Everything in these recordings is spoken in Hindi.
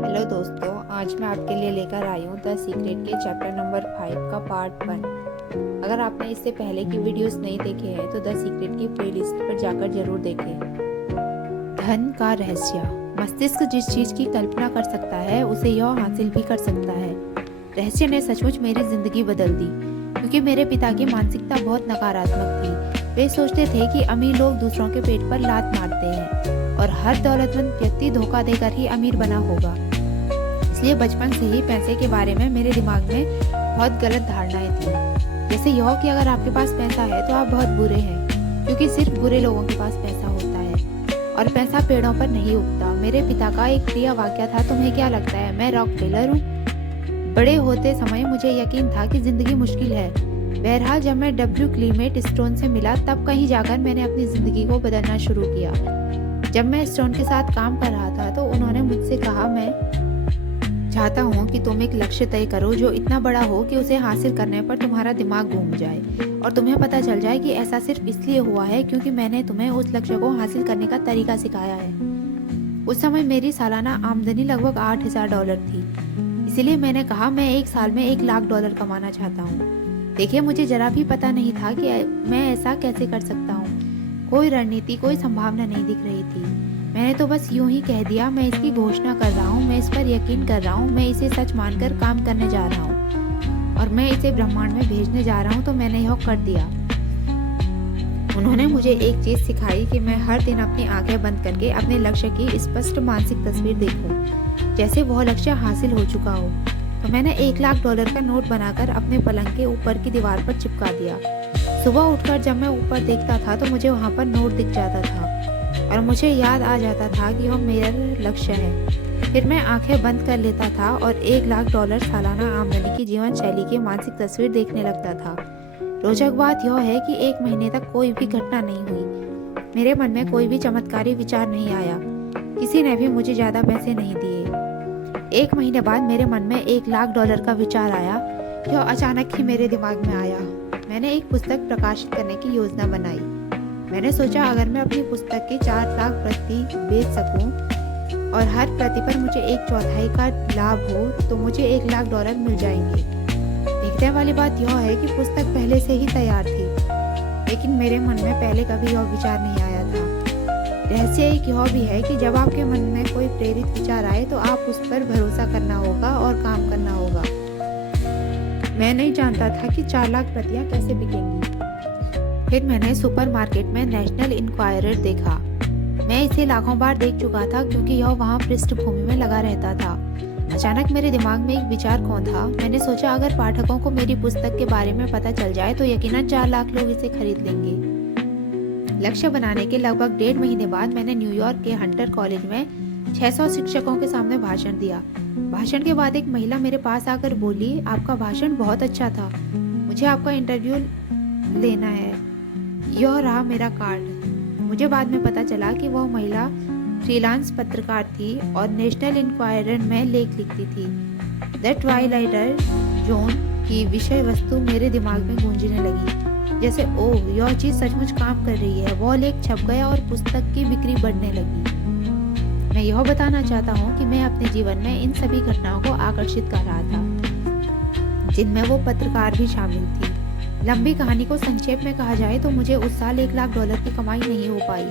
हेलो दोस्तों, आज मैं आपके लिए लेकर आई हूँ द सीक्रेट के चैप्टर नंबर 5 का पार्ट 1। अगर आपने इससे पहले की वीडियोस नहीं देखे हैं तो द सीक्रेट की प्लेलिस्ट पर जाकर जरूर देखें। धन का रहस्य। मस्तिष्क जिस चीज की कल्पना कर सकता है उसे यह हासिल भी कर सकता है। रहस्य ने सचमुच मेरी जिंदगी बदल दी, क्योंकि मेरे पिता की मानसिकता बहुत नकारात्मक थी। वे सोचते थे कि अमीर लोग दूसरों के पेट पर लात मारते हैं और हर दौलतमंद व्यक्ति धोखा देकर ही अमीर बना होगा। इसलिए बचपन से ही पैसे के बारे में मेरे दिमाग में बहुत गलत धारणाएं थी। जैसे यह कि अगर आपके पास पैसा है तो आप बहुत बुरे हैं, क्योंकि सिर्फ बुरे लोगों के पास पैसा होता है और पैसा पेड़ों पर नहीं उगता। मेरे पिता का एक प्रिय वाक्य था, तुम्हें क्या लगता है मैं रॉकफेलर हूँ? बड़े होते समय मुझे यकीन था कि जिंदगी मुश्किल है। बहरहाल जब मैं डब्ल्यू क्लीमेट स्टोन से मिला तब कहीं जाकर मैंने अपनी जिंदगी को बदलना शुरू किया। जब मैं स्टोन के साथ काम कर रहा था तो उन्होंने मुझसे कहा, मैं चाहता हूँ कि तुम एक लक्ष्य तय करो जो इतना बड़ा हो कि उसे हासिल करने पर तुम्हारा दिमाग घूम जाए और तुम्हें पता चल जाए कि ऐसा सिर्फ इसलिए हुआ है क्योंकि मैंने तुम्हें उस लक्ष्य को हासिल करने का तरीका सिखाया है। उस समय मेरी सालाना आमदनी लगभग $8,000 थी। इसीलिए मैंने कहा, मैं एक साल में $1,00,000 कमाना चाहता हूँ। देखिए, मुझे जरा भी पता नहीं था कि मैं ऐसा कैसे कर सकता हूँ। कोई रणनीति, कोई संभावना नहीं दिख रही थी। मैंने तो बस यूं ही कह दिया, मैं इसकी घोषणा कर रहा हूँ, मैं इस पर यकीन कर रहा हूँ, मैं इसे सच मानकर काम करने जा रहा हूँ और मैं इसे ब्रह्मांड में भेजने जा रहा हूँ। तो मैंने यह कर दिया। उन्होंने मुझे एक चीज सिखाई कि मैं हर दिन अपनी आंखें बंद करके अपने लक्ष्य की स्पष्ट मानसिक तस्वीर देखूं, जैसे वह लक्ष्य हासिल हो चुका हो। तो मैंने $1,00,000 का नोट बनाकर अपने पलंग के ऊपर की दीवार पर चिपका दिया। सुबह उठकर जब मैं ऊपर देखता था तो मुझे वहाँ पर नोट दिख जाता था और मुझे याद आ जाता था कि वह मेरा लक्ष्य है। फिर मैं आंखें बंद कर लेता था और $1,00,000 सालाना आमदनी की जीवन शैली की मानसिक तस्वीर देखने लगता था। रोचक बात यह है कि 1 महीने तक कोई भी घटना नहीं हुई। मेरे मन में कोई भी चमत्कारी विचार नहीं आया। किसी ने भी मुझे ज्यादा पैसे नहीं दिए। 1 महीने बाद मेरे मन में $1,00,000 का विचार आया। यह अचानक ही मेरे दिमाग में आया। मैंने एक पुस्तक प्रकाशित करने की योजना बनाई। मैंने सोचा, अगर मैं अपनी पुस्तक के 4 लाख प्रति बेच सकूं और हर प्रति पर मुझे 1/4 का लाभ हो तो मुझे $1,00,000 मिल जाएंगे। देखने वाली बात यह है कि पुस्तक पहले से ही तैयार थी, लेकिन मेरे मन में पहले कभी यह विचार नहीं आया था। रहस्य एक यह भी है कि जब आपके मन में कोई प्रेरित विचार आए तो आप उस पर भरोसा करना होगा और काम करना होगा। मैं नहीं जानता था कि 4 लाख प्रतियां कैसे बिकेंगी। फिर मैंने सुपरमार्केट में नेशनल इंक्वायरर देखा। मैं इसे लाखों बार देख चुका था क्योंकि यह वहाँ पृष्ठभूमि में लगा रहता था। अचानक मेरे दिमाग में एक विचार कौन था। मैंने सोचा, अगर पाठकों को मेरी पुस्तक के बारे में पता चल जाए तो यकीनन 4 लाख लोग इसे खरीद लेंगे। लक्ष्य बनाने के लगभग 1.5 महीने बाद मैंने न्यूयॉर्क के हंटर कॉलेज में 600 शिक्षकों के सामने भाषण दिया। भाषण के बाद एक महिला मेरे पास आकर बोली, आपका भाषण बहुत अच्छा था, मुझे आपका इंटरव्यू लेना है। यह रहा मेरा कार्ड। मुझे बाद में पता चला कि वह महिला फ्रीलांस पत्रकार थी और नेशनल इंक्वायरर में लेख लिखती थी। द ट्वाइलाइटर जोन की विषय वस्तु मेरे दिमाग में गूंजने लगी, जैसे ओह, यह चीज सचमुच काम कर रही है। वह लेख छप गया और पुस्तक की बिक्री बढ़ने लगी। मैं यह बताना चाहता हूँ कि मैं अपने जीवन में इन सभी घटनाओं को आकर्षित कर रहा था, जिनमें वो पत्रकार भी शामिल थी। लंबी कहानी को संक्षेप में कहा जाए तो मुझे उस साल $1,00,000 की कमाई नहीं हो पाई।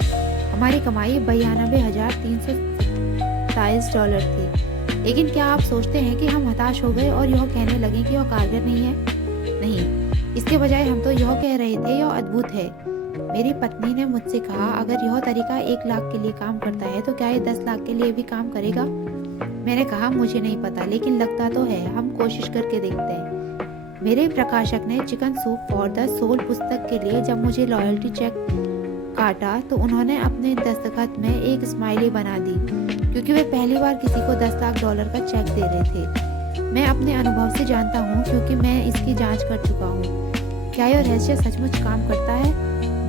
हमारी कमाई $92,327 थी। लेकिन क्या आप सोचते हैं कि हम हताश हो गए और यह कहने लगे कि यह कारगर नहीं है? नहीं, इसके बजाय हम तो यह कह रहे थे, यह अद्भुत है। मेरी पत्नी ने मुझसे कहा, अगर यह तरीका 1 लाख के लिए काम करता है तो क्या ये 10 लाख के लिए भी काम करेगा? मैंने कहा, मुझे नहीं पता, लेकिन लगता तो है, हम कोशिश करके देखते हैं। मेरे प्रकाशक ने chicken soup for the soul पुस्तक के लिए जब मुझे लॉयल्टी चेक काटा तो उन्होंने अपने दस्तखत में एक स्माइली बना दी, क्योंकि वे पहली बार किसी को $10,00,000 का चेक दे रहे थे। मैं अपने अनुभव से जानता हूँ, क्योंकि मैं इसकी जांच कर चुका हूँ। क्या यह रहस्य सचमुच काम करता है?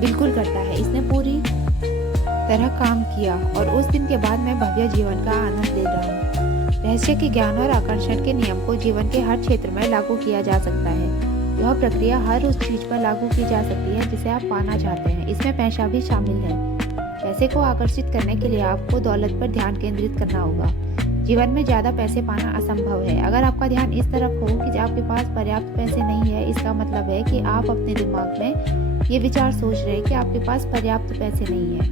बिल्कुल करता है। इसने पूरी तरह काम किया और उस दिन के बाद मैं भव्य जीवन का आनंद ले रहा हूँ। रहस्य के ज्ञान और आकर्षण के नियम को जीवन के हर क्षेत्र में लागू किया जा सकता है। यह प्रक्रिया हर उस चीज पर लागू की जा सकती है जिसे आप पाना चाहते हैं। इसमें पैसा भी शामिल है। पैसे को आकर्षित करने के लिए आपको दौलत पर ध्यान केंद्रित करना होगा। जीवन में ज़्यादा पैसे पाना असंभव है। अगर आपका ध्यान इस तरफ हो कि आपके पास पर्याप्त पैसे नहीं है, इसका मतलब है कि आप अपने दिमाग में ये विचार सोच रहे हैं कि आपके पास पर्याप्त पैसे नहीं है।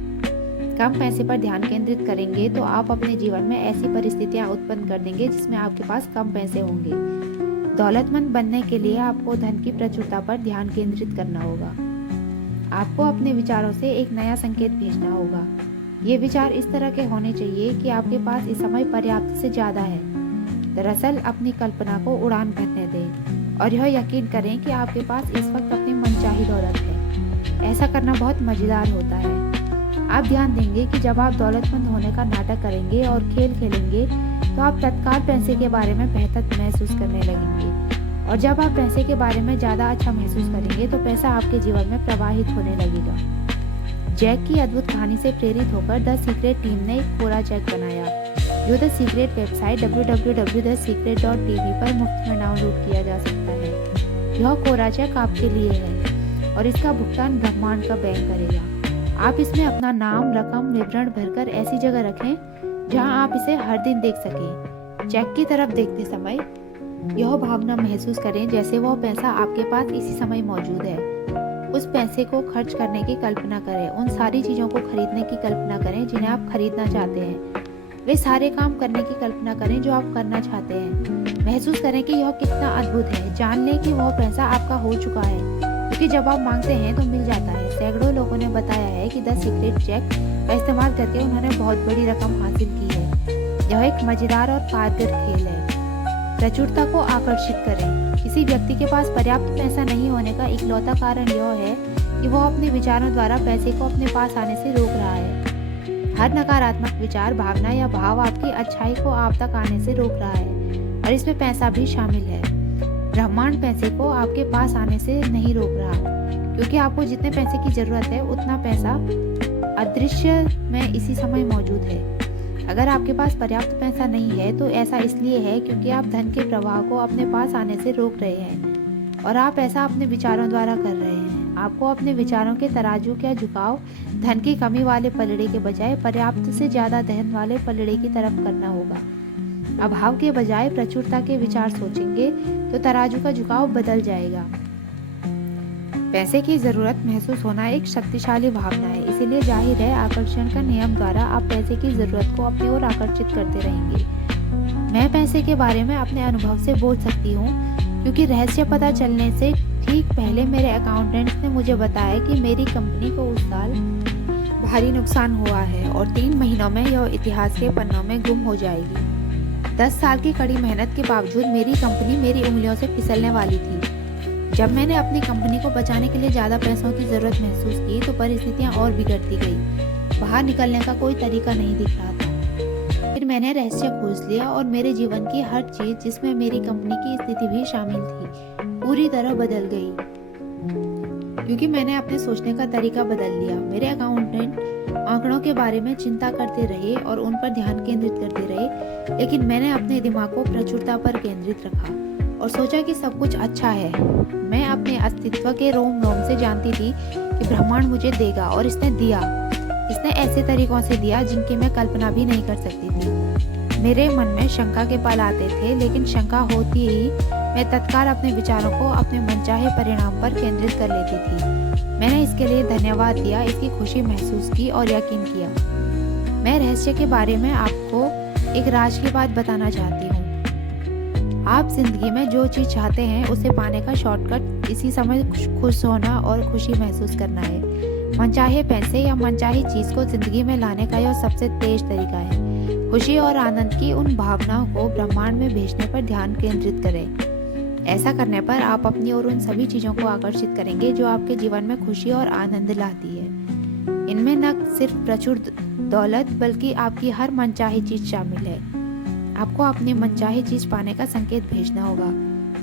कम पैसे पर ध्यान केंद्रित करेंगे तो आप अपने जीवन में ऐसी परिस्थितियां उत्पन्न कर देंगे जिसमें आपके पास कम पैसे होंगे। दौलतमंद बनने के लिए आपको धन की प्रचुरता पर ध्यान केंद्रित करना होगा। आपको अपने विचारों से एक नया संकेत भेजना होगा। ये विचार इस तरह के होने चाहिए कि आपके पास इस समय पर्याप्त से ज़्यादा है। दरअसल अपनी कल्पना को उड़ान भरने दें और यह यकीन करें कि आपके पास इस वक्त अपनी मनचाही दौलत है। ऐसा करना बहुत मज़ेदार होता है। आप ध्यान देंगे कि जब आप दौलतमंद होने का नाटक करेंगे और खेल खेलेंगे तो आप तत्काल पैसे के बारे में बेहतर महसूस करने लगेंगे, और जब आप पैसे के बारे में ज़्यादा अच्छा महसूस करेंगे तो पैसा आपके जीवन में प्रवाहित होने लगेगा। जैक की अद्भुत कहानी से प्रेरित होकर द सीक्रेट टीम ने एक कोरा चेक बनाया, जो द सीक्रेट वेबसाइट www.thesecret.tv पर मुफ्त में डाउनलोड किया जा सकता है। यह कोरा चेक आपके लिए है और इसका भुगतान ब्रह्मांड का बैंक करेगा। आप इसमें अपना नाम, रकम, विवरण भरकर ऐसी जगह रखें जहां आप इसे हर दिन देख सकें। चेक की तरफ देखते समय यह भावना महसूस करें जैसे वह पैसा आपके पास इसी समय मौजूद है। उस पैसे को खर्च करने की कल्पना करें। उन सारी चीज़ों को खरीदने की कल्पना करें जिन्हें आप खरीदना चाहते हैं। वे सारे काम करने की कल्पना करें जो आप करना चाहते हैं। महसूस करें कि यह कितना अद्भुत है। जान लें कि वह पैसा आपका हो चुका है, क्योंकि जब आप मांगते हैं तो मिल जाता है। सैकड़ों लोगों ने बताया है कि द सीक्रेट चेक का इस्तेमाल करके उन्होंने बहुत बड़ी रकम हासिल की है। यह एक मजेदार और कारगर खेल है। प्रचुरता को आकर्षित करें। किसी व्यक्ति के पास पर्याप्त पैसा नहीं होने का इकलौता कारण यह है कि वह अपने विचारों द्वारा पैसे को अपने पास आने से रोक रहा है। हर नकारात्मक विचार, भावना या भाव आपकी अच्छाई को आप तक आने से रोक रहा है, और इसमें पैसा भी शामिल है। ब्रह्मांड पैसे को आपके पास आने से नहीं रोक रहा, क्योंकि आपको जितने पैसे की जरूरत है उतना पैसा अदृश्य में इसी समय मौजूद है। अगर आपके पास पर्याप्त पैसा नहीं है तो ऐसा इसलिए है क्योंकि आप धन के प्रवाह को अपने पास आने से रोक रहे हैं, और आप ऐसा अपने विचारों द्वारा कर रहे हैं। आपको अपने विचारों के तराजू का झुकाव धन की कमी वाले पलड़े के बजाय पर्याप्त से ज़्यादा धन वाले पलड़े की तरफ करना होगा। अभाव के बजाय प्रचुरता के विचार सोचेंगे तो तराजू का झुकाव बदल जाएगा। पैसे की जरूरत महसूस होना एक शक्तिशाली भावना है, इसीलिए जाहिर है आकर्षण का नियम द्वारा आप पैसे की जरूरत को अपनी ओर आकर्षित करते रहेंगे। मैं पैसे के बारे में अपने अनुभव से बोल सकती हूँ, क्योंकि रहस्य पता चलने से ठीक पहले मेरे अकाउंटेंट ने मुझे बताया कि मेरी कंपनी को उस साल भारी नुकसान हुआ है और 3 महीनों में यह इतिहास के पन्नों में गुम हो जाएगी। 10 साल की कड़ी मेहनत के बावजूद मेरी कंपनी मेरी उंगलियों से फिसलने वाली थी। जब मैंने अपनी कंपनी को बचाने के लिए ज़्यादा पैसों की ज़रूरत महसूस की तो परिस्थितियाँ और बिगड़ती गई। बाहर निकलने का कोई तरीका नहीं दिख रहा था। फिर मैंने रहस्य खोज लिया और मेरे जीवन की हर चीज़, जिसमें मेरी कंपनी की स्थिति भी शामिल थी, पूरी तरह बदल गई, क्योंकि मैंने अपने सोचने का तरीका बदल लिया। मेरे अकाउंटेंट आंकड़ों के बारे में चिंता करते रहे और उन पर ध्यान केंद्रित करते रहे, लेकिन मैंने अपने दिमाग को प्रचुरता पर केंद्रित रखा और सोचा कि सब कुछ अच्छा है। मैं अपने अस्तित्व के रोम रोम से जानती थी कि ब्रह्मांड मुझे देगा, और इसने दिया। इसने ऐसे तरीकों से दिया जिनकी मैं कल्पना भी नहीं कर सकती थी। मेरे मन में शंका के पल आते थे, लेकिन शंका होती ही मैं तत्काल अपने विचारों को अपने मनचाहे परिणाम पर केंद्रित कर लेती थी। मैंने इसके लिए धन्यवाद दिया, इसकी खुशी महसूस की और यकीन किया। मैं रहस्य के बारे में आपको एक राज की बात बताना चाहती हूँ। आप जिंदगी में जो चीज़ चाहते हैं उसे पाने का शॉर्टकट इसी समय खुश होना और खुशी महसूस करना है। मनचाहे पैसे या मनचाही चीज़ को जिंदगी में लाने का यह सबसे तेज तरीका है। खुशी और आनंद की उन भावनाओं को ब्रह्मांड में भेजने पर ध्यान केंद्रित करें। ऐसा करने पर आप अपनी ओर उन सभी चीज़ों को आकर्षित करेंगे जो आपके जीवन में खुशी और आनंद लाती है। इनमें न सिर्फ प्रचुर दौलत बल्कि आपकी हर मनचाही चीज़ शामिल है। आपको अपनी मनचाही चीज़ पाने का संकेत भेजना होगा।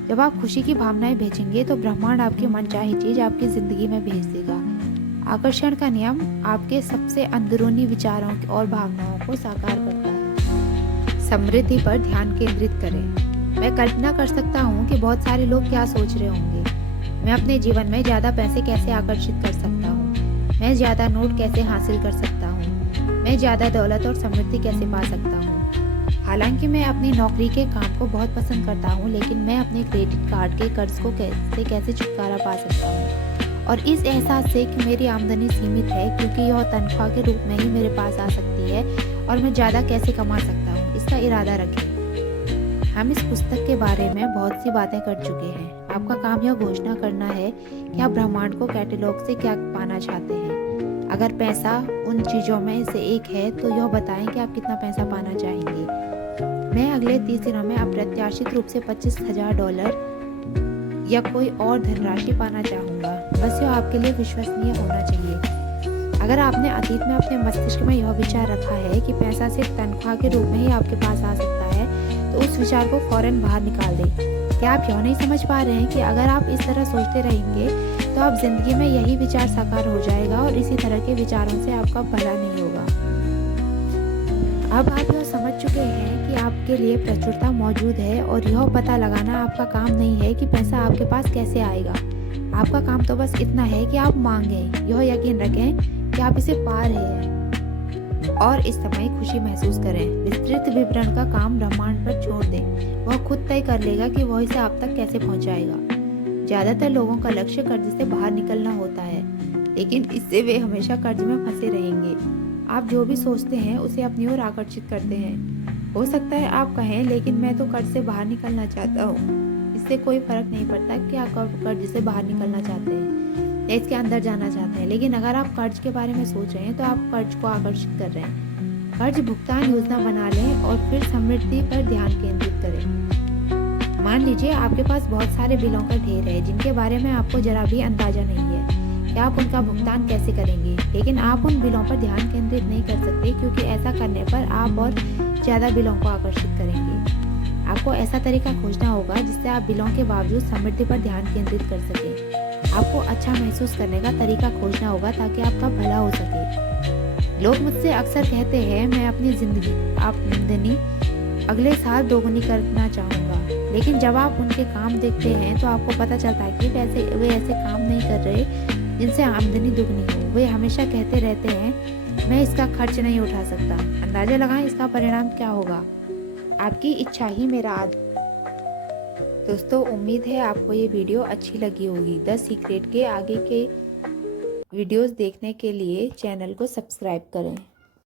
जब आप खुशी की भावनाएं भेजेंगे तो ब्रह्मांड आपकी मनचाही चीज़ आपकी ज़िंदगी में भेज देगा। आकर्षण का नियम आपके सबसे अंदरूनी विचारों और भावनाओं को साकार करता है। समृद्धि पर ध्यान केंद्रित करें। मैं कल्पना कर सकता हूँ कि बहुत सारे लोग क्या सोच रहे होंगे। मैं अपने जीवन में ज़्यादा पैसे कैसे आकर्षित कर सकता हूँ। मैं ज़्यादा नोट कैसे हासिल कर सकता हूँ। मैं ज़्यादा दौलत और समृद्धि कैसे पा सकता हूँ। हालांकि मैं अपनी नौकरी के काम को बहुत पसंद करता हूं, लेकिन मैं अपने क्रेडिट कार्ड के कर्ज को कैसे छुटकारा पा सकता हूं। और इस एहसास से कि मेरी आमदनी सीमित है, क्योंकि यह तनख्वाह के रूप में ही मेरे पास आ सकती है, और मैं ज़्यादा कैसे कमा सकता हूँ, इसका इरादा रखें। हम इस पुस्तक के बारे में बहुत सी बातें कर चुके हैं। आपका काम यह घोषणा करना है कि आप ब्रह्मांड को कैटलॉग से क्या पाना चाहते हैं। अगर पैसा उन चीज़ों में से एक है, तो यह बताएं कि आप कितना पैसा पाना चाहेंगे। मैं अगले 30 दिनों में अप्रत्याशित रूप से $25,000 या कोई और धनराशि पाना चाहूँगा। बस यह आपके लिए विश्वसनीय होना चाहिए। अगर आपने अतीत में अपने मस्तिष्क में यह विचार रखा है कि पैसा सिर्फ तनख्वाह के रूप में ही आपके पास आ सकता है, तो उस विचार को फौरन बाहर निकाल दें। क्या आप यह नहीं समझ पा रहे हैं कि अगर आप इस तरह सोचते रहेंगे तो आप जिंदगी में यही विचार साकार हो जाएगा, और इसी तरह के विचारों से आपका भला नहीं होगा। अब आप यह समझ चुके हैं कि आपके लिए प्रचुरता मौजूद है, और यह पता लगाना आपका काम नहीं है कि पैसा आपके पास कैसे आएगा। आपका काम तो बस इतना है कि आप मांगें, यह यकीन रखें कि आप इसे पा रहे हैं, और इस समय खुशी महसूस करें। विस्तृत विवरण का काम ब्रह्मांड पर छोड़ दें, वह खुद तय कर लेगा कि वह इसे आप तक कैसे पहुंचाएगा। ज़्यादातर लोगों का लक्ष्य कर्ज से बाहर निकलना होता है, लेकिन इससे वे हमेशा कर्ज में फंसे रहेंगे। आप जो भी सोचते हैं उसे अपनी ओर आकर्षित करते हैं। हो सकता है आप कहें, लेकिन मैं तो कर्ज से बाहर निकलना चाहता हूँ। इससे कोई फर्क नहीं पड़ता कि आप कर्ज से बाहर निकलना चाहते हैं या इसके अंदर जाना चाहते हैं, लेकिन अगर आप कर्ज के बारे में सोच रहे हैं तो आप कर्ज को आकर्षित कर रहे हैं। कर्ज भुगतान योजना बना लें और फिर समृद्धि पर ध्यान केंद्रित करें। मान लीजिए आपके पास बहुत सारे बिलों का ढेर है जिनके बारे में आपको जरा भी अंदाजा नहीं है कि आप उनका भुगतान कैसे करेंगे, लेकिन आप उन बिलों पर ध्यान केंद्रित नहीं कर सकते, क्योंकि ऐसा करने पर आप और ज़्यादा बिलों को आकर्षित करेंगे। आपको ऐसा तरीका खोजना होगा जिससे आप बिलों के बावजूद समृद्धि पर ध्यान केंद्रित कर सकें। आपको अच्छा महसूस करने का तरीका खोजना होगा ताकि आपका भला हो सके। लोग मुझसे अक्सर कहते हैं, मैं अपनी आमदनी अगले साल दोगुनी करना चाहूँगा, लेकिन जब आप उनके काम देखते हैं तो आपको पता चलता है कि वे ऐसे काम नहीं कर रहे जिनसे आमदनी दुगनी हो। वे हमेशा कहते रहते हैं, मैं इसका खर्च नहीं उठा सकता। अंदाजा लगाएं इसका परिणाम क्या होगा। आपकी इच्छा ही मेरा दोस्तों, उम्मीद है आपको ये वीडियो अच्छी लगी होगी। द सीक्रेट के आगे के वीडियोस देखने के लिए चैनल को सब्सक्राइब करें।